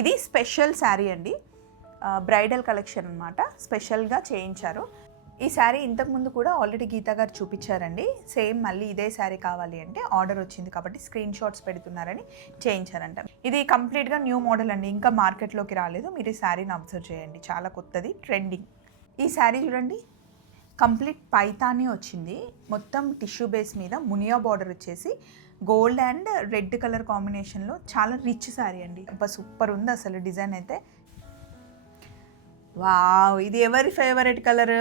ఇది స్పెషల్ శారీ అండి, bridal collection అనమాట, స్పెషల్గా చేయించారు. ఈ శారీ ఇంతకుముందు కూడా ఆల్రెడీ గీతా గారు చూపించారండి. సేమ్ మళ్ళీ ఇదే శారీ కావాలి అంటే ఆర్డర్ వచ్చింది కాబట్టి స్క్రీన్ షాట్స్ పెడుతున్నారని చేయించారంట. ఇది కంప్లీట్గా న్యూ మోడల్ అండి, ఇంకా మార్కెట్లోకి రాలేదు. మీరు ఈ శారీని అబ్జర్వ్ చేయండి, చాలా కొత్తది, ట్రెండింగ్. ఈ శారీ చూడండి, కంప్లీట్ పైతాని వచ్చింది, మొత్తం టిష్యూ బేస్ మీద మునియా బార్డర్ వచ్చేసి గోల్డ్ అండ్ రెడ్ కలర్ కాంబినేషన్లో చాలా రిచ్ శారీ అండి. సూపర్ ఉంది అసలు డిజైన్ అయితే. వావ్, ఇది ఎవరి ఫేవరెట్ కలర్?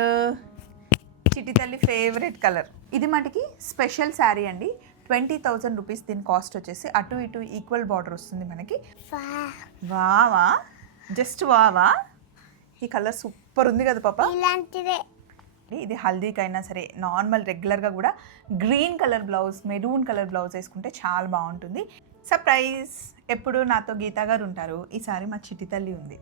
చిట్టి తల్లి ఫేవరెట్ కలర్. ఇది మటుకి స్పెషల్ శారీ అండి, 20,000 రూపీస్ దీని కాస్ట్ వచ్చేసి. అటు ఇటు ఈక్వల్ బార్డర్ వస్తుంది మనకి. వావా, జస్ట్ వావా, ఈ కలర్ సూపర్ ఉంది కదా పాప. ఇలాంటిదే ఇది హల్దీకైనా సరే, నార్మల్ రెగ్యులర్గా కూడా green colour blouse, maroon colour blouse వేసుకుంటే చాలా బాగుంటుంది. సర్ప్రైజ్, ఎప్పుడు నాతో గీతా గారు ఉంటారు. ఈసారి మా చిట్టి తల్లి ఉంది.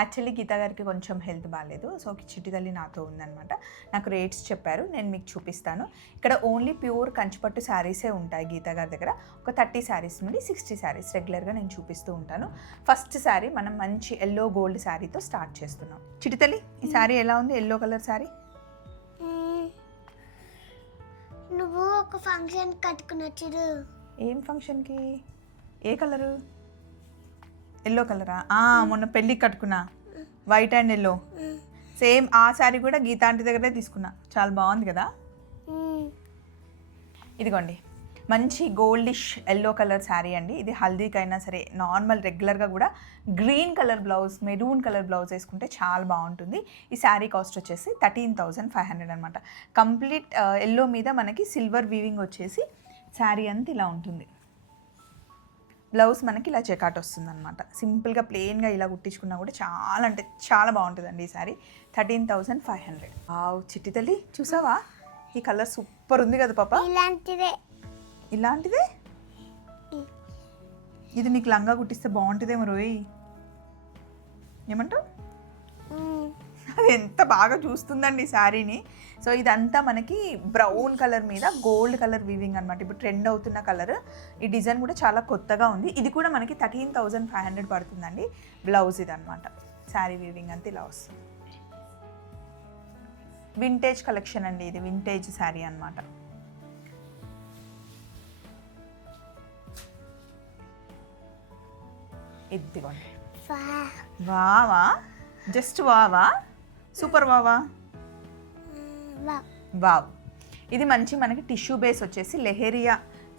యాక్చువల్లీ గీతా గారికి కొంచెం హెల్త్ బాగాలేదు, సో చిట్టి తల్లి నాతో ఉందనమాట. నాకు రేట్స్ చెప్పారు, నేను మీకు చూపిస్తాను. ఇక్కడ ఓన్లీ ప్యూర్ కంచిపట్టు శారీసే ఉంటాయి గీతా గారి దగ్గర. ఒక 30 శారీస్ నుండి 60 శారీస్ రెగ్యులర్గా నేను చూపిస్తూ ఉంటాను. ఫస్ట్ శారీ మనం మంచి ఎల్లో గోల్డ్ శారీతో స్టార్ట్ చేస్తున్నాం. చిట్టి తల్లి, ఈ శారీ ఎలా ఉంది? Yellow colour sari. నువ్వు ఒక ఫంక్షన్ కట్టుకున్నట్టు. ఏం ఫంక్షన్కి? ఏ కలరు? ఎల్లో కలరా? మొన్న పెళ్ళికి కట్టుకున్నా, వైట్ అండ్ ఎల్లో. సేమ్ ఆ శారీ కూడా గీతా ఆంటీ దగ్గరే తీసుకున్నా, చాలా బాగుంది కదా. ఇదిగోండి, మంచి గోల్డిష్ ఎల్లో కలర్ శారీ అండి. ఇది హల్దీకైనా సరే, నార్మల్ రెగ్యులర్గా కూడా green colour blouse, maroon colour blouse వేసుకుంటే చాలా బాగుంటుంది. ఈ శారీ కాస్ట్ వచ్చేసి 13,500 అనమాట. కంప్లీట్ ఎల్లో మీద మనకి సిల్వర్ వీవింగ్ వచ్చేసి శారీ అంతా ఇలా ఉంటుంది. బ్లౌజ్ మనకి ఇలా చెకాట్ వస్తుంది అనమాట. సింపుల్గా ప్లెయిన్గా ఇలా కుట్టించుకున్నా కూడా చాలా అంటే చాలా బాగుంటుందండి ఈ శారీ. 13,500. చిట్టి తల్లి చూసావా, ఈ కలర్ సూపర్ ఉంది కదా పాప. ఇలాంటిదే ఇది నీకు లంగా కుట్టిస్తే బాగుంటుందేమో రోయ్, ఏమంటావు? అది ఎంత బాగా చూస్తుందండి ఈ శారీని. సో ఇదంతా మనకి బ్రౌన్ కలర్ మీద గోల్డ్ కలర్ వీవింగ్ అనమాట. ఇప్పుడు ట్రెండ్ అవుతున్న కలర్. ఈ డిజైన్ కూడా చాలా కొత్తగా ఉంది. ఇది కూడా మనకి 13,500 పడుతుందండి. బ్లౌజ్ ఇది అనమాట. శారీ వీవింగ్ అంతా ఇలా వస్తుంది. వింటేజ్ కలెక్షన్ అండి, ఇది వింటేజ్ శారీ అనమాట. ఇదిగోండి, వావా, జస్ట్ వావా, సూపర్ వావా, వావ్. ఇది మంచి మనకి టిష్యూ బేస్ వచ్చేసి లెహేరియా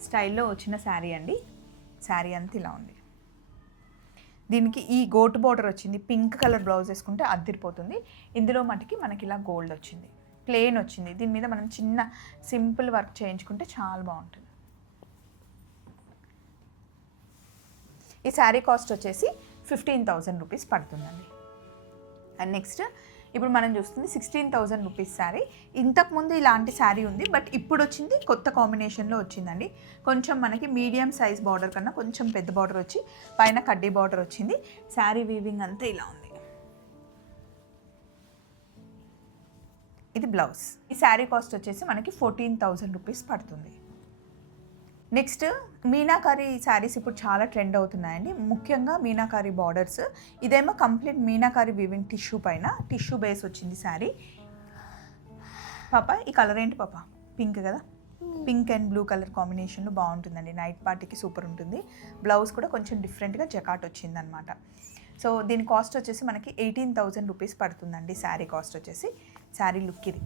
స్టైల్లో వచ్చిన శారీ అండి. శారీ అంతా ఇలా ఉంది. దీనికి ఈ గోటు బోర్డర్ వచ్చింది. పింక్ కలర్ బ్లౌజ్ వేసుకుంటే అద్దిరిపోతుంది. ఇందులో మటుకి మనకి ఇలా గోల్డ్ వచ్చింది, ప్లెయిన్ వచ్చింది. దీని మీద మనం చిన్న సింపుల్ వర్క్ చేయించుకుంటే చాలా బాగుంటుంది. ఈ శారీ కాస్ట్ వచ్చేసి 15,000 రూపీస్ పడుతుందండి. అండ్ నెక్స్ట్ ఇప్పుడు మనం చూస్తుంది 16,000 రూపీస్ శారీ. ఇంతకుముందు ఇలాంటి శారీ ఉంది, బట్ ఇప్పుడు వచ్చింది కొత్త కాంబినేషన్లో వచ్చిందండి. కొంచెం మనకి మీడియం సైజ్ బార్డర్ కన్నా కొంచెం పెద్ద బార్డర్ వచ్చి పైన కడ్డీ బార్డర్ వచ్చింది. శారీ వీవింగ్ అంతా ఇలా ఉంది. ఇది బ్లౌజ్. ఈ శారీ కాస్ట్ వచ్చేసి మనకి 14,000 రూపీస్ పడుతుంది. నెక్స్ట్ మీనాకారి శారీస్ ఇప్పుడు చాలా ట్రెండ్ అవుతున్నాయండి, ముఖ్యంగా మీనాకారి బార్డర్స్. ఇదేమో కంప్లీట్ మీనాకారి వీవింగ్ టిష్యూ పైన టిష్యూ బేస్ వచ్చింది శారీ. పాప ఈ కలర్ ఏంటి పాప? పింక్ కదా. పింక్ అండ్ బ్లూ కలర్ కాంబినేషన్లో బాగుంటుందండి, నైట్ పార్టీకి సూపర్ ఉంటుంది. బ్లౌజ్ కూడా కొంచెం డిఫరెంట్గా జకాట్ వచ్చిందనమాట. సో దీని కాస్ట్ వచ్చేసి మనకి 18,000 రూపీస్ పడుతుందండి. శారీ కాస్ట్ వచ్చేసి. శారీ లుక్ ఇది.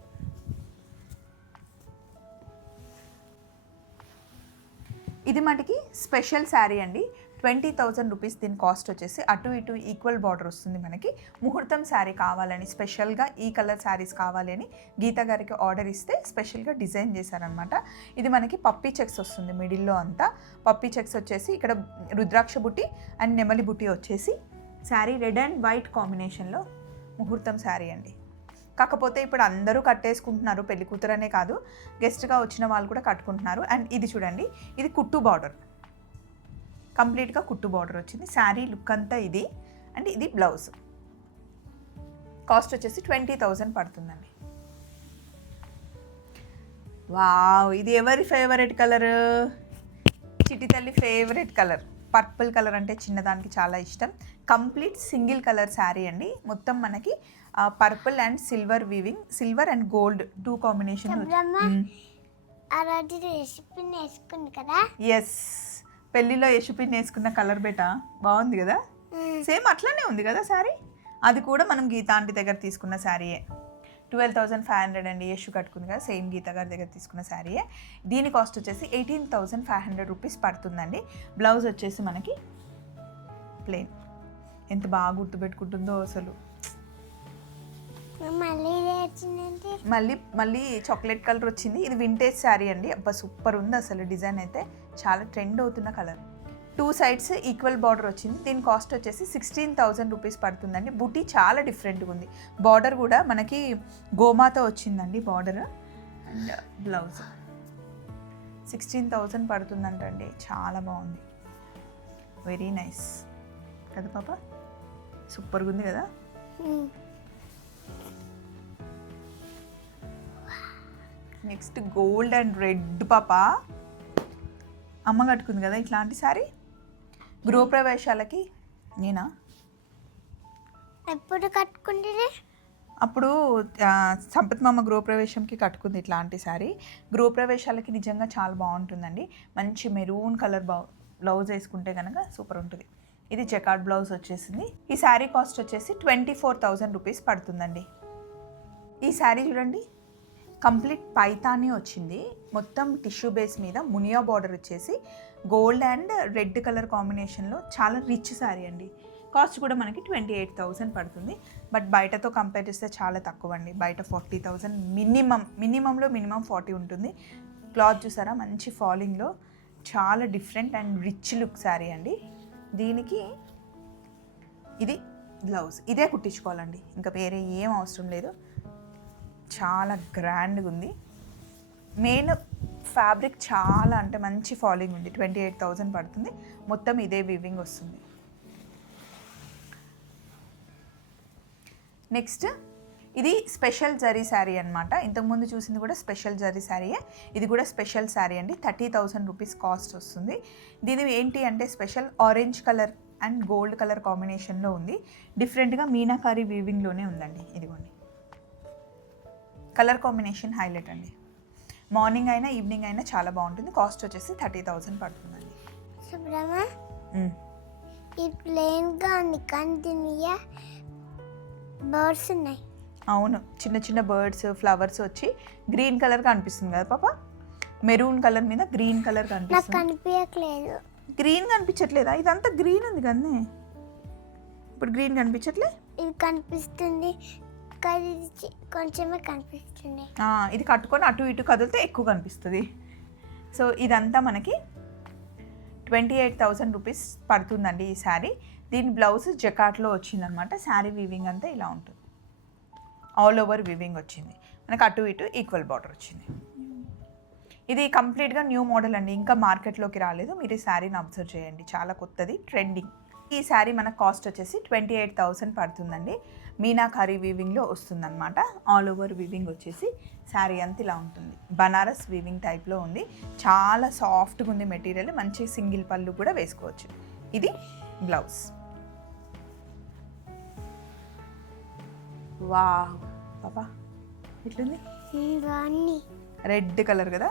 ఇది మటుకి స్పెషల్ శారీ అండి, 20,000 రూపీస్ దీని కాస్ట్ వచ్చేసి. అటు ఇటు ఈక్వల్ బార్డర్ వస్తుంది మనకి. ముహూర్తం శారీ కావాలని స్పెషల్గా ఈ కలర్ శారీస్ కావాలి అని గీతా గారికి ఆర్డర్ ఇస్తే స్పెషల్గా డిజైన్ చేశారనమాట. ఇది మనకి పప్పీ చెక్స్ వస్తుంది మిడిల్లో అంతా. పప్పీ చెక్స్ వచ్చేసి ఇక్కడ రుద్రాక్ష బుట్టి అండ్ నెమలి బుట్టి వచ్చేసి. శారీ రెడ్ అండ్ వైట్ కాంబినేషన్లో ముహూర్తం శారీ అండి. కాకపోతే ఇప్పుడు అందరూ కట్టేసుకుంటున్నారు, పెళ్లి కూతురనే కాదు, గెస్ట్గా వచ్చిన వాళ్ళు కూడా కట్టుకుంటున్నారు. అండ్ ఇది చూడండి, ఇది కుట్టు బార్డర్, కంప్లీట్గా కుట్టు బార్డర్ వచ్చింది. శారీ లుక్ అంతా ఇది. అండ్ ఇది బ్లౌజ్. కాస్ట్ వచ్చేసి 20,000 పడుతుందండి. వావ్, ఇది ఎవరి ఫేవరెట్ కలర్? చిట్టి తల్లి ఫేవరెట్ కలర్ పర్పుల్ కలర్ అంటే చిన్నదానికి చాలా ఇష్టం. కంప్లీట్ సింగిల్ కలర్ శారీ అండి. మొత్తం మనకి purple and silver weaving, silver and gold 2 combination. వేసుకుంది కదా. ఎస్, పెళ్ళిలో యశుపిన్ వేసుకున్న కలర్ బేట బాగుంది కదా. సేమ్ అట్లనే ఉంది కదా శారీ. అది కూడా మనం గీతా ఆంటీ దగ్గర తీసుకున్న శారీయే. 12,500 అండి. యశు కట్టుకుంది కదా, సేమ్ గీత గారి దగ్గర తీసుకున్న శారీయే. దీని కాస్ట్ వచ్చేసి 18,500 రూపీస్ పడుతుందండి. బ్లౌజ్ వచ్చేసి మనకి ప్లెయిన్. ఎంత బాగా గుర్తుపెట్టుకుంటుందో అసలు. మళ్ళీ చాక్లెట్ కలర్ వచ్చింది. ఇది వింటేజ్ శారీ అండి. అబ్బా సూపర్ ఉంది అసలు. డిజైన్ అయితే చాలా ట్రెండ్ అవుతున్న కలర్. 2 సైడ్స్ ఈక్వల్ బార్డర్ వచ్చింది. దీని కాస్ట్ వచ్చేసి 16,000 రూపీస్ పడుతుందండి. బూటీ చాలా డిఫరెంట్గా ఉంది. బార్డర్ కూడా మనకి గోమాతో వచ్చిందండి బార్డర్. And blouse 16,000 పడుతుందంటండి. చాలా బాగుంది, వెరీ నైస్ కదా పాప. సూపర్గా ఉంది కదా. నెక్స్ట్ గోల్డ్ అండ్ రెడ్ పాప. అమ్మ కట్టుకుంది కదా ఇట్లాంటి సారీ గృహప్రవేశాలకి. నేనా ఎప్పుడు కట్టుకుంటే? అప్పుడు సంపత్ మామ గృహప్రవేశంకి కట్టుకుంది ఇట్లాంటి సారీ. గృహప్రవేశాలకి నిజంగా చాలా బాగుంటుందండి. మంచి మెరూన్ కలర్ బ్లౌజ్ వేసుకుంటే కనుక సూపర్ ఉంటుంది. ఇది జకార్డ్ బ్లౌజ్ వచ్చేసింది. ఈ శారీ కాస్ట్ వచ్చేసి 24,000 రూపీస్ పడుతుందండి. ఈ శారీ చూడండి, కంప్లీట్ పైతాని వచ్చింది. మొత్తం టిష్యూ బేస్ మీద మునియా బార్డర్ వచ్చేసి గోల్డ్ అండ్ రెడ్ కలర్ కాంబినేషన్లో చాలా రిచ్ శారీ అండి. కాస్ట్ కూడా మనకి 28,000 పడుతుంది. బట్ బయటతో కంపేర్ చేస్తే చాలా తక్కువ అండి. బయట 40,000 మినిమంలో 40 ఉంటుంది. క్లాత్ చూసారా, మంచి ఫాలింగ్లో చాలా different and rich look sari అండి. దీనికి ఇది బ్లౌజ్ ఇదే కుట్టించుకోవాలండి, ఇంకా వేరే ఏం అవసరం లేదు. చాలా గ్రాండ్గా ఉంది. మెయిన్ ఫ్యాబ్రిక్ చాలా అంటే మంచి ఫాలింగ్ ఉంది. 28,000 పడుతుంది. మొత్తం ఇదే వీవింగ్ వస్తుంది. నెక్స్ట్ ఇది స్పెషల్ జరీ శారీ అనమాట. ఇంతకుముందు చూసింది కూడా స్పెషల్ జరీ శారీయే. ఇది కూడా స్పెషల్ శారీ అండి. 30,000 రూపీస్ కాస్ట్ వస్తుంది. దీని ఏంటి అంటే special orange colour and gold colour కాంబినేషన్లో ఉంది. డిఫరెంట్గా మీనాకారి వీవింగ్లోనే ఉందండి. ఇదిగోండి, కలర్ కాంబినేషన్ హైలైట్ అండి. మార్నింగ్ అయినా ఈవినింగ్ అయినా చాలా బాగుంటుంది. కాస్ట్ వచ్చేసి 30,000 పడుతుందండి. ఇది ప్లెయిన్గా ఉంది కానీ దీని బర్డ్స్ ఉన్నాయి. అవును, చిన్న చిన్న బర్డ్స్ ఫ్లవర్స్ వచ్చి గ్రీన్ కలర్ కనిపిస్తుంది కదా పాప. మెరూన్ కలర్ మీద గ్రీన్ కలర్ కనిపించట్లేదు. గ్రీన్ కనిపించట్లేదా? ఇదంతా గ్రీన్ ఉంది కానీ ఇప్పుడు గ్రీన్ కనిపించట్లే. ఇది కనిపిస్తుంది, కొంచెమే కనిపిస్తుంది. ఇది కట్టుకొని అటు ఇటు కదిలితే ఎక్కువ కనిపిస్తుంది. సో ఇదంతా మనకి 28,000 రూపీస్ పడుతుందండి ఈ శారీ. దీని బ్లౌజ్ జకాట్లో వచ్చిందనమాట. శారీ వీవింగ్ అంతా ఇలా ఉంటుంది. ఆల్ ఓవర్ వీవింగ్ వచ్చింది మనకు. అటు ఇటు ఈక్వల్ బార్డర్ వచ్చింది. ఇది కంప్లీట్గా న్యూ మోడల్ అండి. ఇంకా మార్కెట్లోకి రాలేదు. మీరు ఈ శారీని అబ్జర్వ్ చేయండి, చాలా కొత్తది, ట్రెండింగ్. ఈ శారీ మనకు కాస్ట్ వచ్చేసి 28,000 పడుతుందండి. మీనాకారి వీవింగ్లో వస్తుందన్నమాట. ఆల్ ఓవర్ వీవింగ్ వచ్చేసి శారీ అంతా ఇలా ఉంటుంది. బనారస్ వీవింగ్ టైప్లో ఉంది. చాలా సాఫ్ట్గా ఉంది మెటీరియల్. మంచి సింగిల్ పళ్ళు కూడా వేసుకోవచ్చు. ఇది బ్లౌజ్. వావ్ పాపా ఎట్లుంది? రెడ్ కలర్ కదా,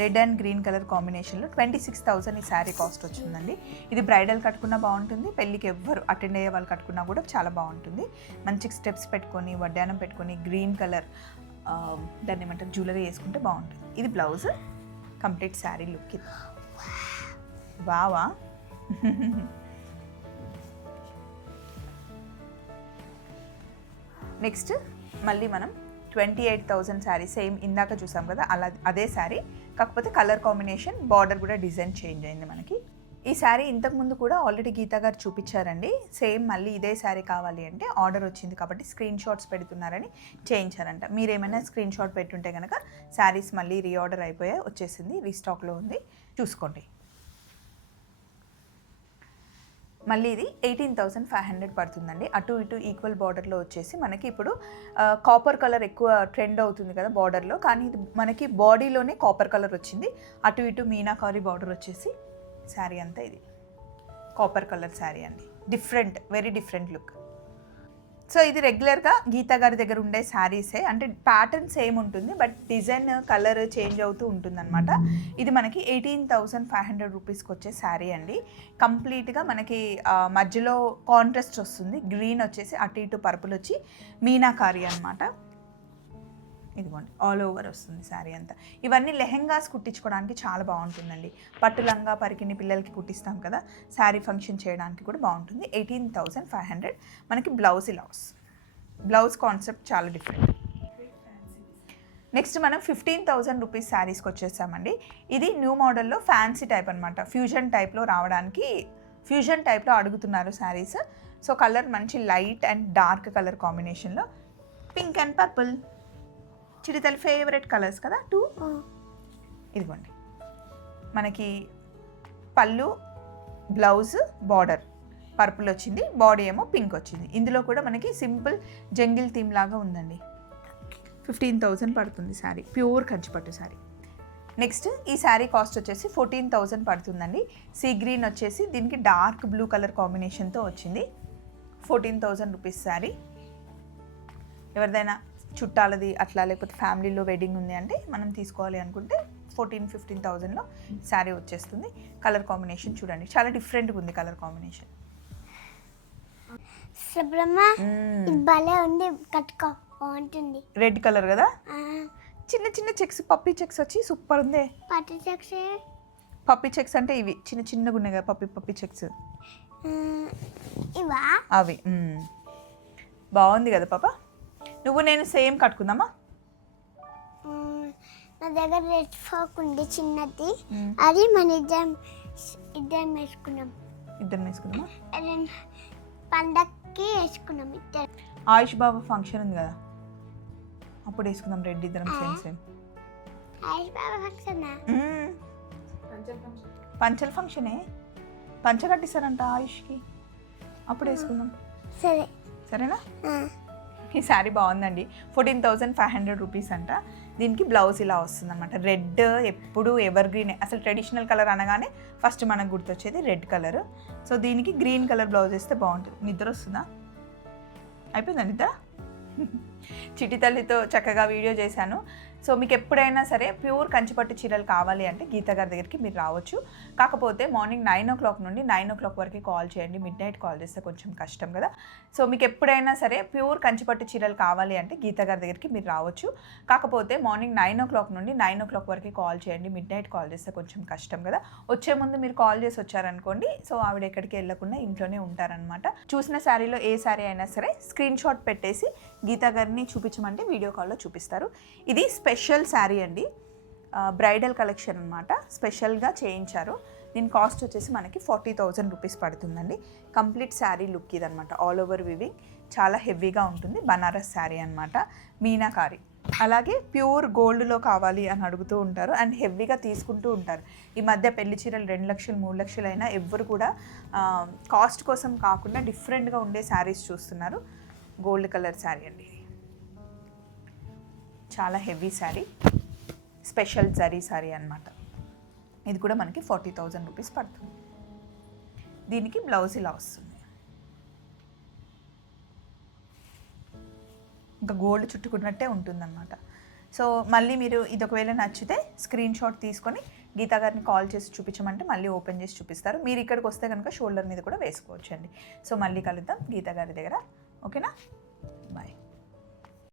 రెడ్ అండ్ గ్రీన్ కలర్ కాంబినేషన్లో 26,000 ఈ శారీ కాస్ట్ వచ్చిందండి. ఇది బ్రైడల్ కట్టుకున్నా బాగుంటుంది, పెళ్ళికి ఎవ్వరు అటెండ్ అయ్యే వాళ్ళు కట్టుకున్నా కూడా చాలా బాగుంటుంది. మంచి స్టెప్స్ పెట్టుకొని వడ్డానం పెట్టుకొని గ్రీన్ కలర్ దాన్ని ఏమంటారు జ్యువెలరీ వేసుకుంటే బాగుంటుంది. ఇది బ్లౌజ్, కంప్లీట్ శారీ లుక్ ఇది. బావా నెక్స్ట్ మళ్ళీ మనం 28,000 శారీ సేమ్ ఇందాక చూసాం కదా, అదే శారీ, కాకపోతే కలర్ కాంబినేషన్ బార్డర్ కూడా డిజైన్ చేంజ్ అయింది మనకి. ఈ శారీ ఇంతకుముందు కూడా ఆల్రెడీ గీతా గారు చూపించారండి. సేమ్ మళ్ళీ ఇదే శారీ కావాలి అంటే ఆర్డర్ వచ్చింది కాబట్టి స్క్రీన్ షాట్స్ పెడుతున్నారని చేయించారంట. మీరు ఏమైనా స్క్రీన్ షాట్ పెట్టుంటే కనుక శారీస్ మళ్ళీ రీఆర్డర్ అయిపోయాయి, వచ్చేసింది, రీస్టాక్లో ఉంది, చూసుకోండి. మళ్ళీ ఇది 18,500 పడుతుందండి. అటు ఇటు ఈక్వల్ బార్డర్లో వచ్చేసి మనకి ఇప్పుడు కాపర్ కలర్ ఎక్కువ ట్రెండ్ అవుతుంది కదా బార్డర్లో, కానీ ఇది మనకి బాడీలోనే కాపర్ కలర్ వచ్చింది. అటు ఇటు మీనాకారి బార్డర్ వచ్చేసి శారీ అంతా ఇది కాపర్ కలర్ శారీ అండి. Different, very different look. So ఇది రెగ్యులర్గా గీతా గారి దగ్గర ఉండే శారీసే, అంటే ప్యాటర్న్ సేమ్ ఉంటుంది బట్ డిజైన్ కలర్ చేంజ్ అవుతూ ఉంటుందన్నమాట. ఇది మనకి 18,500 రూపీస్కి వచ్చే శారీ అండి. కంప్లీట్గా మనకి మధ్యలో కాంట్రాస్ట్ వస్తుంది. గ్రీన్ వచ్చేసి అటు ఇటు పర్పుల్ వచ్చి మీనాకారి అనమాట. ఇదిగోండి ఆల్ ఓవర్ వస్తుంది శారీ అంతా. ఇవన్నీ లెహెంగాస్ కుట్టించుకోవడానికి చాలా బాగుంటుందండి. పట్టు లంగా పరికిని పిల్లలకి కుట్టిస్తాం కదా, శారీ ఫంక్షన్ చేయడానికి కూడా బాగుంటుంది. 18,500. మనకి బ్లౌజ్ ఇలా వస్తుంది. బ్లౌజ్ కాన్సెప్ట్ చాలా డిఫరెంట్. నెక్స్ట్ మనం 15,000 రూపీస్ శారీస్కి వచ్చేసామండి. ఇది న్యూ మోడల్లో ఫ్యాన్సీ టైప్ అనమాట. ఫ్యూజన్ టైప్లో రావడానికి, ఫ్యూజన్ టైప్లో అడుగుతున్నారు శారీస్. సో కలర్ మంచి లైట్ అండ్ డార్క్ కలర్ కాంబినేషన్లో, పింక్ అండ్ పర్పుల్ చిడితల్లి ఫేవరెట్ కలర్స్ కదా 2. ఇదిగోండి మనకి పళ్ళు, బ్లౌజ్, బార్డర్ పర్పుల్ వచ్చింది, బాడీ ఏమో పింక్ వచ్చింది. ఇందులో కూడా మనకి సింపుల్ జంగిల్ థీమ్ లాగా ఉందండి. 15,000 పడుతుంది శారీ, ప్యూర్ కంచిపట్టు శారీ. నెక్స్ట్ ఈ శారీ కాస్ట్ వచ్చేసి 14,000 పడుతుందండి. సీ గ్రీన్ వచ్చేసి దీనికి డార్క్ బ్లూ కలర్ కాంబినేషన్తో వచ్చింది. 14,000 రూపీస్ శారీ. ఎవరిదైనా చుట్టాలది అట్లా, లేకపోతే ఫ్యామిలీలో వెడ్డింగ్ ఉంది అంటే మనం తీసుకోవాలి అనుకుంటే 14,000-15,000లో శారీ వచ్చేస్తుంది. కలర్ కాంబినేషన్ చూడండి, చాలా డిఫరెంట్గా ఉంది కలర్ కాంబినేషన్. సుబ్రహ్మ ఇది భలే ఉంది, కట్టుకో బాగుంటుంది. రెడ్ కలర్ కదా, చిన్న చిన్న చెక్స్, పప్పీ చెక్స్ వచ్చి సూపర్ ఉంది. పట్టు చెక్స్, పప్పీ చెక్స్ అంటే ఇవి చిన్న చిన్నగా ఉన్నాయి కదా, పప్పీ చెక్స్ ఇవా అవి. బాగుంది కదా పాప. నువ్వు నేను సేమ్ కట్టుకుందామా? నా దగ్గర రెడ్ ఫ్రాక్ ఉంది చిన్నది, అది మన ఇద్దరం వేసుకున్నాం. ఇద్దరం వేసుకుందామా? పండక్కి వేసుకున్నాం ఇద్దరు. ఆయుష్ బాబు ఫంక్షన్ ఉంది కదా, అప్పుడు వేసుకుందాం రెడ్ ఇద్దరం సేమ్. ఆయుష్ బాబా ఫంక్షనా? పంచల్ ఫంక్షనే, పంచ కట్టిస్తారంట ఆయుష్కి, అప్పుడు వేసుకుందాం. సరేనా? ఈ శారీ బాగుందండి. 14,500 రూపీస్ అంట. దీనికి బ్లౌజ్ ఇలా వస్తుంది అనమాట. రెడ్ ఎప్పుడు ఎవర్ గ్రీన్, అసలు ట్రెడిషనల్ కలర్ అనగానే ఫస్ట్ మనకు గుర్తొచ్చేది రెడ్ కలర్. సో దీనికి గ్రీన్ కలర్ బ్లౌజ్ వేస్తే బాగుంటుంది. నిద్ర వస్తుందా? అయిపోయిందా నిద్ర? చిట్టి తల్లితో చక్కగా వీడియో చేశాను. సో మీకు ఎప్పుడైనా సరే ప్యూర్ కంచిపట్టు చీరలు కావాలి అంటే గీతా గారి దగ్గరికి మీరు రావచ్చు. కాకపోతే మార్నింగ్ 9 o'clock నుండి 9 o'clock వరకు కాల్ చేయండి. మిడ్ నైట్ కాల్ చేస్తే కొంచెం కష్టం కదా. సో మీకు ఎప్పుడైనా సరే ప్యూర్ కంచిపట్టు చీరలు కావాలి అంటే గీతా గారి దగ్గరికి మీరు రావచ్చు. కాకపోతే మార్నింగ్ 9 o'clock నుండి 9 o'clock వరకు కాల్ చేయండి. మిడ్ నైట్ కాల్ చేస్తే కొంచెం కష్టం కదా. వచ్చే ముందు మీరు కాల్ చేసి వచ్చారనుకోండి, సో ఆవిడ ఎక్కడికి వెళ్ళకుండా ఇంట్లోనే ఉంటారనమాట. చూసిన శారీలో ఏ శారీ అయినా సరే స్క్రీన్ షాట్ పెట్టేసి గీతా గారిని చూపించమంటే వీడియో కాల్లో చూపిస్తారు. ఇది స్పెషల్ శారీ అండి, బ్రైడల్ కలెక్షన్ అనమాట. స్పెషల్గా చేయించారు. దీని కాస్ట్ వచ్చేసి మనకి 40,000 రూపీస్ పడుతుందండి. కంప్లీట్ శారీ లుక్ ఇదనమాట. ఆల్ ఓవర్ వివింగ్, చాలా హెవీగా ఉంటుంది. బనారస్ శారీ అనమాట, మీనాకారి. అలాగే ప్యూర్ గోల్డ్లో కావాలి అని అడుగుతూ ఉంటారు అండ్ హెవీగా తీసుకుంటూ ఉంటారు. ఈ మధ్య పెళ్లి చీరలు 2 లక్షలు 3 లక్షలు అయినా ఎవ్వరు కూడా కాస్ట్ కోసం కాకుండా డిఫరెంట్గా ఉండే శారీస్ చూస్తున్నారు. గోల్డ్ కలర్ శారీ అండి, చాలా హెవీ శారీ, స్పెషల్ జరీ శారీ అనమాట. ఇది కూడా మనకి 40,000 రూపీస్ పడుతుంది. దీనికి బ్లౌజ్ ఇలా వస్తుంది. ఇంకా గోల్డ్ చుట్టుకున్నట్టే ఉంటుందన్నమాట. సో మళ్ళీ మీరు ఇది ఒకవేళ నచ్చితే స్క్రీన్ షాట్ తీసుకొని గీతా గారిని కాల్ చేసి చూపించమంటే మళ్ళీ ఓపెన్ చేసి చూపిస్తారు. మీరు ఇక్కడికి వస్తే కనుక షోల్డర్ మీద కూడా వేసుకోవచ్చు అండి. సో మళ్ళీ కలుద్దాం గీతా గారి దగ్గర, ఓకేనా?